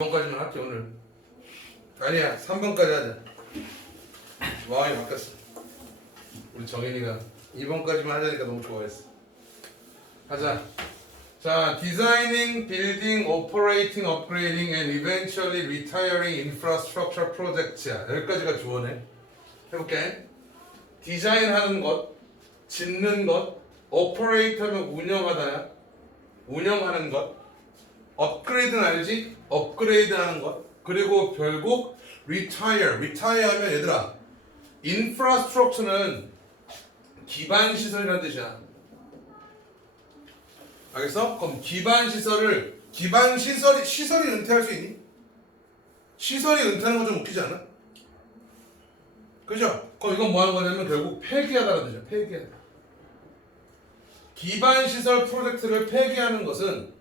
2번까지만 할게 오늘. 아니야 3번까지 하자. 마음이 바뀌었어. 우리 정인이가 2번까지만 하자니까 너무 좋아했어. 하자. 자 디자이닝, 빌딩, 오퍼레이팅, 업그레이딩 and eventually retiring infrastructure projects야 여기까지가 주어네 해볼게. 디자인하는 것 짓는 것 오퍼레이트 하면 운영하다야 운영하는 것 업그레이드는 알지? 업그레이드 하는 것. 그리고 결국 retire. retire 하면 얘들아 infrastructure는 기반 시설이라는 뜻이야. 알겠어? 그럼 기반 시설을 기반 시설이 시설이 은퇴할 수 있니? 시설이 은퇴하는 건 좀 웃기지 않아? 그죠? 그럼 이건 뭐 하는 거냐면 결국 폐기하다는 뜻이야. 폐기하다. 기반 시설 프로젝트를 폐기하는 것은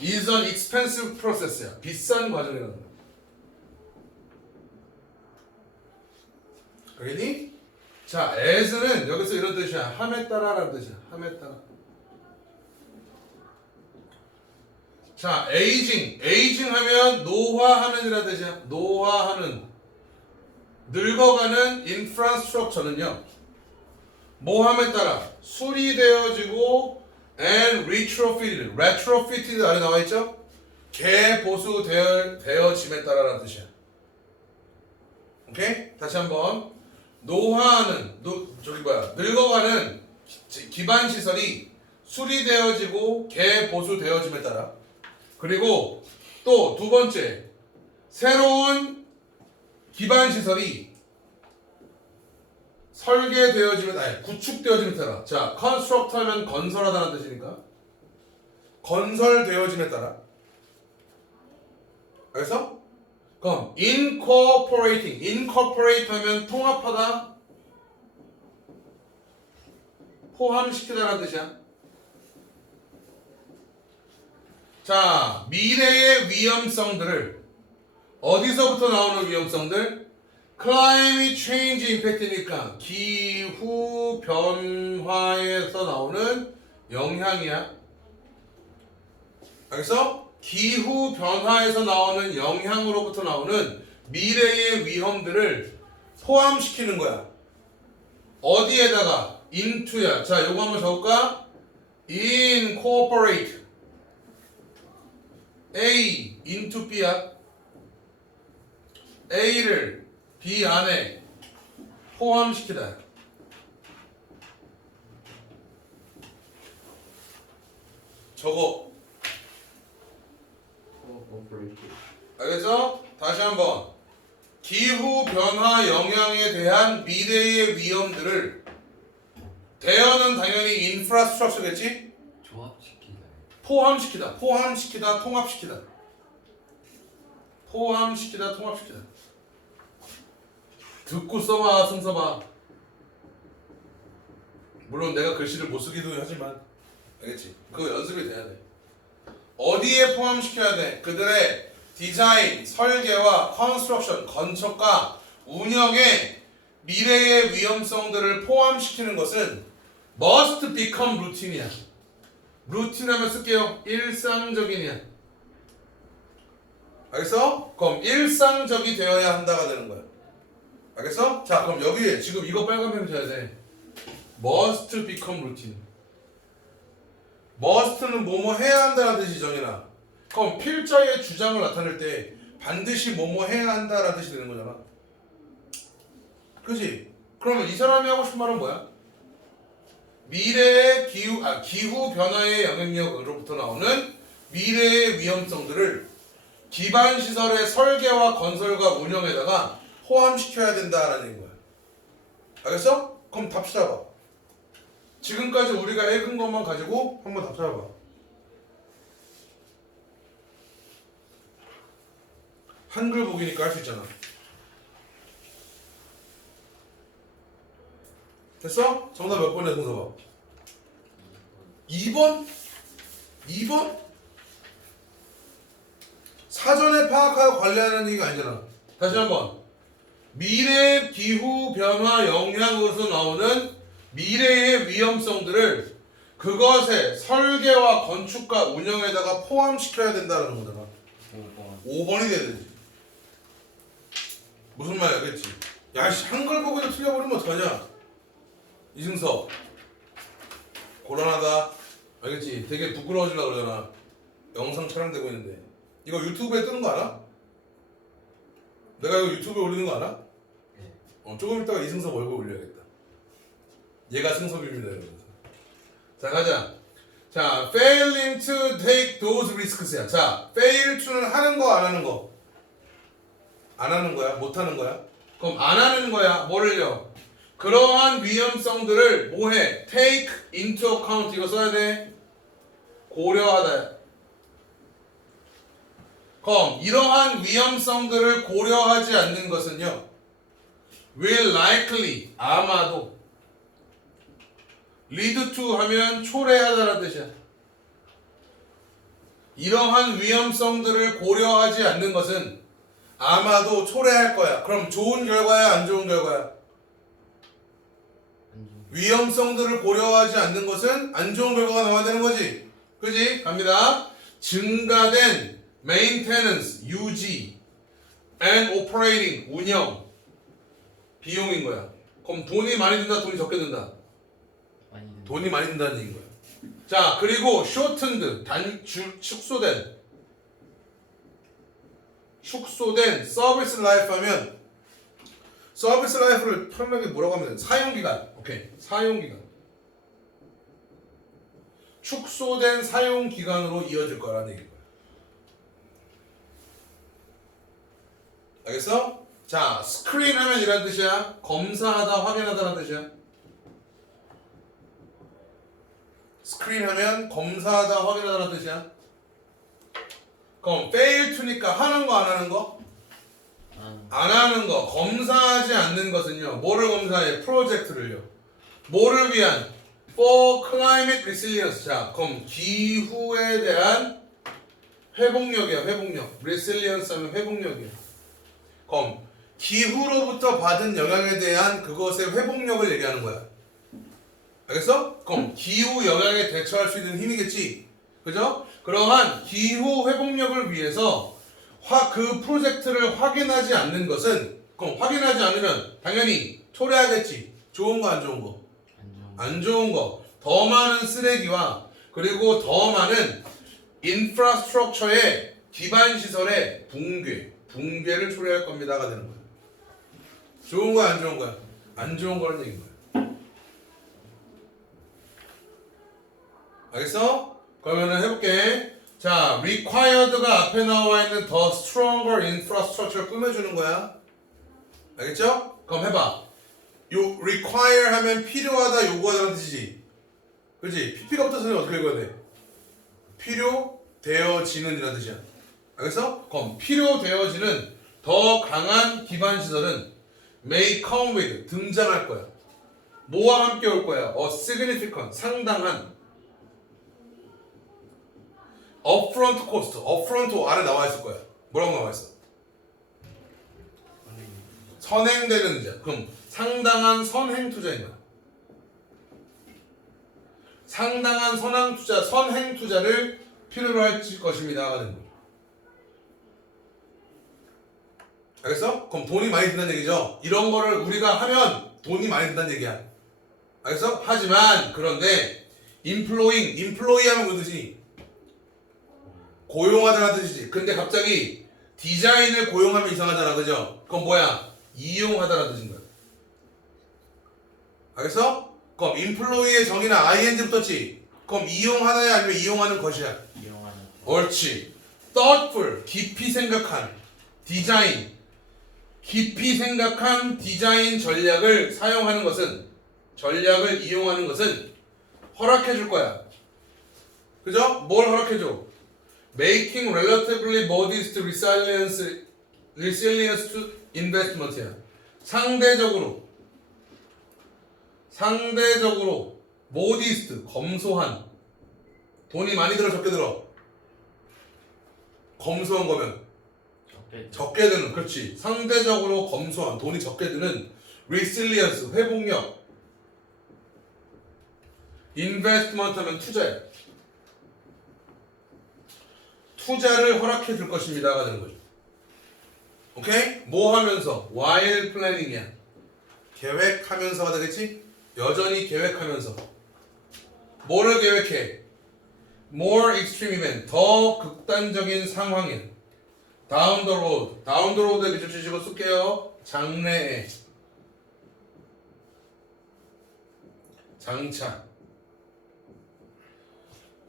is an expensive process야. 비싼 과정이라는 거야. 알겠니? 자, as는 여기서 이런 뜻이야. 함에 따라라는 뜻이야. 함에 따라. 자, aging. aging 하면 노화하는이라는 뜻이야. 노화하는. 늙어가는 infrastructure는요. 모함에 따라 수리되어지고 and retrofitted, retrofitted 아래 나와 있죠? 개보수 되어, 되어 짐에 따라라는 뜻이야. 오케이? 다시 한번 노화하는 노, 저기 뭐야 늙어가는 기- 기반 시설이 수리되어지고 개보수 되어짐에 따라 그리고 또 두 번째 새로운 기반 시설이 설계되어지면 아니 구축되어지면 따라. 자 construct하면 건설하다는 뜻이니까. 건설되어짐에 따라. 그래서 그럼 incorporating incorporate 하면 통합하다. 포함시키다라는 뜻이야. 자 미래의 위험성들을 어디서부터 나오는 위험성들 climate change impact니까 기후 변화에서 나오는 영향이야. 알겠어? 기후 변화에서 나오는 영향으로부터 나오는 미래의 위험들을 포함시키는 거야. 어디에다가 into야. 자, 요거 한번 적을까? incorporate A into B야. A를 B 안에 포함시키다. 저거 알겠죠? 다시 한번 기후 변화 영향에 대한 미래의 위험들을 대여는 당연히 인프라스트럭처겠지? 조합시키다. 포함시키다, 포함시키다, 통합시키다. 포함시키다, 통합시키다. 듣고 써봐, 쓴 써봐. 물론 내가 글씨를 못 쓰기도 하지만, 알겠지? 그거 연습이 돼야 돼. 어디에 포함시켜야 돼? 그들의 디자인, 설계와 컨스트럭션, 건축과 운영에 미래의 위험성들을 포함시키는 것은 must become routine이야. 루틴 하면 쓸게요. 일상적인이야. 알겠어? 그럼 일상적이 되어야 한다가 되는 거야. 알겠어? 자, 그럼 여기에 지금 이거 빨간 펜 쳐야 돼. must become routine. must는 뭐뭐 해야 한다는 뜻이 정이나. 그럼 필자의 주장을 나타낼 때 반드시 뭐뭐 해야 한다라는 뜻이 되는 거잖아. 그지? 그러면 이 사람이 하고 싶은 말은 뭐야? 미래의 기후 아 기후 변화의 영향력으로부터 나오는 미래의 위험성들을 기반 시설의 설계와 건설과 운영에다가 포함시켜야 된다라는 거야. 알겠어? 그럼 답 찾아봐. 지금까지 우리가 읽은 것만 가지고 한번 답 찾아봐. 한글 보기니까 할 수 있잖아. 됐어? 정답 몇 번이야, 동서봐? 2번? 2번? 사전에 파악하고 관리하는 얘기가 아니잖아. 다시 한 번. 미래 기후 변화 영향으로서 나오는 미래의 위험성들을 그것의 설계와 건축과 운영에다가 포함시켜야 된다는 거잖아. 5번. 5번이 돼야 되지. 무슨 말이야, 그렇지? 야, 씨, 한글 보고도 틀려버리면 어떡하냐? 이승석. 곤란하다. 알겠지? 되게 부끄러워지려고 그러잖아. 영상 촬영되고 있는데. 이거 유튜브에 뜨는 거 알아? 내가 이거 유튜브에 올리는 거 알아? 네. 어, 조금 있다가 이승석 얼굴 올려야겠다. 얘가 승석입니다, 여러분. 자, 가자. 자, failing to take those risks야. 자, fail to는 하는 거, 안 하는 거. 안 하는 거야? 못 하는 거야? 그럼 안 하는 거야. 뭐를요? 그러한 위험성들을 뭐해? take into account 이거 써야 돼. 고려하다. 그럼 이러한 위험성들을 고려하지 않는 것은요. will likely 아마도 lead to 하면 초래하다라는 뜻이야. 이러한 위험성들을 고려하지 않는 것은 아마도 초래할 거야. 그럼 좋은 결과야, 안 좋은 결과야? 위험성들을 고려하지 않는 것은 안 좋은 결과가 나와야 되는 거지. 그지? 갑니다. 증가된 maintenance, 유지, and operating, 운영, 비용인 거야. 그럼 돈이 많이 든다, 돈이 적게 든다. 많이 든 돈이 많이 든다는 얘기인 거야. 자, 그리고 shortened, 단, 주, 축소된, 축소된 서비스 라이프 하면 서비스 라이프를 편하게 뭐라고 하면 돼? 사용기간. 오케이. 사용기간. 축소된 사용기간으로 이어질 거라는 얘기인 거야. 알겠어? 자, 스크린 하면 이란 뜻이야. 검사하다, 확인하다라는 뜻이야. 스크린 하면 검사하다, 확인하다라는 뜻이야. 그럼 fail to니까 하는 거, 안 하는 거? 안안 하는 거, 검사하지 않는 것은요. 뭐를 검사해? 프로젝트를요. 뭐를 위한? For climate resilience. 자, 그럼 기후에 대한 회복력이야, 회복력. resilience 하면 회복력이야. 그럼 기후로부터 받은 영향에 대한 그것의 회복력을 얘기하는 거야. 알겠어? 그럼 기후 영향에 대처할 수 있는 힘이겠지. 그죠? 그러한 기후 회복력을 위해서 화, 그 프로젝트를 확인하지 않는 것은 그럼 확인하지 않으면 당연히 초래하겠지. 좋은 거 안 좋은 거? 안 좋은 거. 더 많은 쓰레기와 그리고 더 많은 인프라스트럭처의 기반 시설의 붕괴, 붕괴를 초래할 겁니다가 되는 거야. 좋은 거야, 안 좋은 거야? 안 좋은 거라는 얘기인 거야. 알겠어? 그러면은 해볼게. 자, required가 앞에 나와 있는 the stronger infrastructure 꾸며주는 거야. 알겠죠? 그럼 해봐. 요 require 하면 필요하다, 요구하다는 뜻이지. 그렇지? PP가 붙어서는 어떻게 읽어야 돼? 필요되어지는 이라는 뜻이야. 알겠어? 그럼 필요되어지는 더 강한 기반 시설은 may come with 등장할 거야. 뭐와 함께 올 거야? a significant 상당한 upfront cost, upfront 아래 나와 있을 거야. 뭐라고 나와 있어? 선행되는 자. 그럼 상당한 선행 거야. 상당한 선행 투자, 선행 투자를 필요로 할 것입니다가 되는 거야. 알겠어? 그럼 돈이 많이 든다는 얘기죠. 이런 거를 우리가 하면 돈이 많이 든다는 얘기야. 알겠어? 하지만 그런데 employing, employee 하면 그 뜻이 고용하다는 뜻이지. 근데 갑자기 디자인을 고용하면 이상하잖아, 그죠? 그건 뭐야? 이용하다라는 뜻인 거야. 알겠어? 그럼 employee의 정의는 ing 붙었지. 그럼 이용하다야 아니면 이용하는 것이야. 이용하는 옳지. thoughtful, 깊이 생각한 디자인, 깊이 생각한 디자인 전략을 사용하는 것은 전략을 이용하는 것은 허락해 줄 거야. 그죠? 뭘 허락해 줘? Making relatively modest resilience, resilience to investment야. 상대적으로 상대적으로 modest 검소한 돈이 많이 들어 적게 들어 검소한 거면 적게 적게 드는 그렇지 상대적으로 검소한 돈이 적게 드는 resilience 회복력 investment 하면 투자야 투자를 허락해 줄 것입니다가 되는 거죠. 오케이? 뭐 하면서? while planning이야. 계획하면서가 되겠지? 여전히 계획하면서. 뭐를 계획해? more extreme event. 더 극단적인 상황인. The road. down the road에 밑줄 치시고 쓸게요. 장래에. 장차.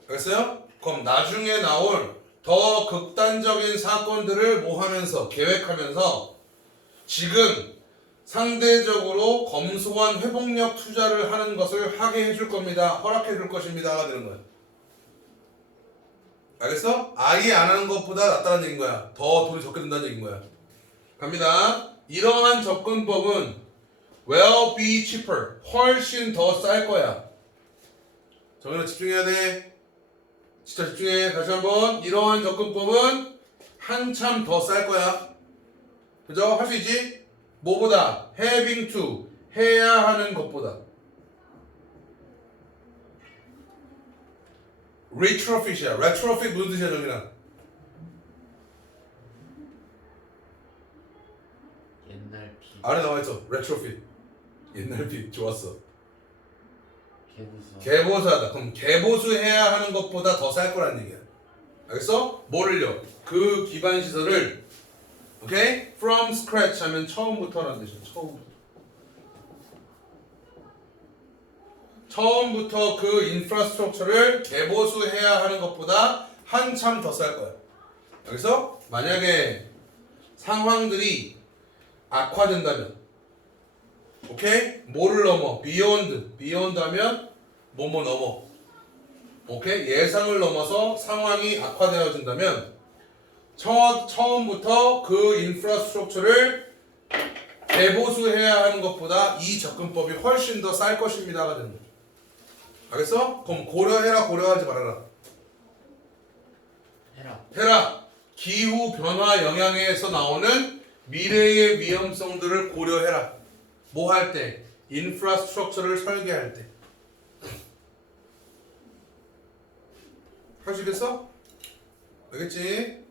알겠어요? 그럼 나중에 나올 더 극단적인 사건들을 뭐 하면서 계획하면서 지금 상대적으로 검소한 회복력 투자를 하는 것을 하게 해줄 겁니다. 허락해 줄 것입니다 가 되는 거야. 알겠어? 아예 안 하는 것보다 낫다는 얘기인 거야. 더 돈이 적게 든다는 얘기인 거야. 갑니다. 이러한 접근법은 will be cheaper. 훨씬 더 쌀 거야. 정현아 집중해야 돼. 진짜 집중해. 다시 한번. 이러한 접근법은 한참 더 쌀 거야. 그죠? 할 수 있지? 뭐보다? having to. 해야 하는 것보다. Retrofit이야. retrofit 무슨 뜻이야, 정민아? 옛날 비 아래 나와 있어. retrofit. 옛날 비 좋았어. 개부수 개보수하다. 그럼 개보수해야 하는 것보다 더 쌀 거라는 얘기야. 알겠어? 뭐를요? 그 기반 시설을 오케이? From scratch 하면 처음부터라는 뜻이야. 처음부터. 처음부터 그 인프라스트럭처를 개보수해야 하는 것보다 한참 더 쌀 거야. 여기서 만약에 상황들이 악화된다면 오케이? 뭐를 넘어? beyond. beyond 하면 뭐뭐 넘어. 오케이? 예상을 넘어서 상황이 악화되어진다면 처, 처음부터 그 인프라스트럭처를 대보수해야 하는 것보다 이 접근법이 훨씬 더 쌀 것입니다가 거죠. 알겠어? 그럼 고려해라 고려하지 말아라. 해라 해라. 기후 변화 영향에서 나오는 미래의 위험성들을 고려해라. 뭐 할 때? 인프라스트럭처를 설계할 때. 할 수 있겠어? 알겠지?